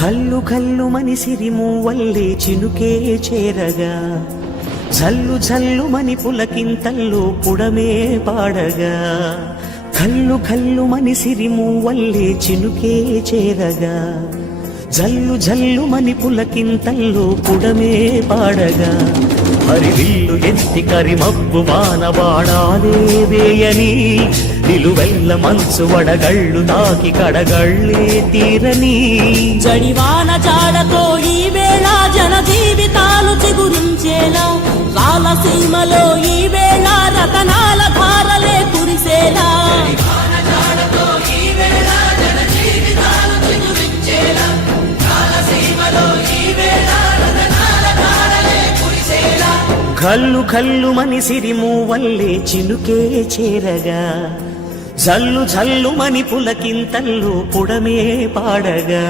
కల్లు కల్లు మని సిరిమూవల్లే చినుకే చేరగా జల్లు జల్లు మని పులకింతల్లో పుడమే పాడగా కల్లు కల్లు మని సిరిమూవల్లే చినుకే చేరగా జల్లు జల్లు మని పులకింతల్లో పుడమే పాడగా హరివిల్లు ఎత్తి కరిమబ్బు వానబాడాలే వేయని నిలువెల్ల మనసు వడగళ్ళు తాకి కడగళ్ళే తీరని జడివాన జాడతో ఈ వేళ జన జీవితాలు చిగురించేలా రాలసీమలో ఈ వేళ రతనాల ధారలే కురిసేలా కల్లు కల్లు మని సిరిమూవల్లే చినుకే చేరగా జల్లు జల్లు మని పులకింతల్లో పుడమే పాడగా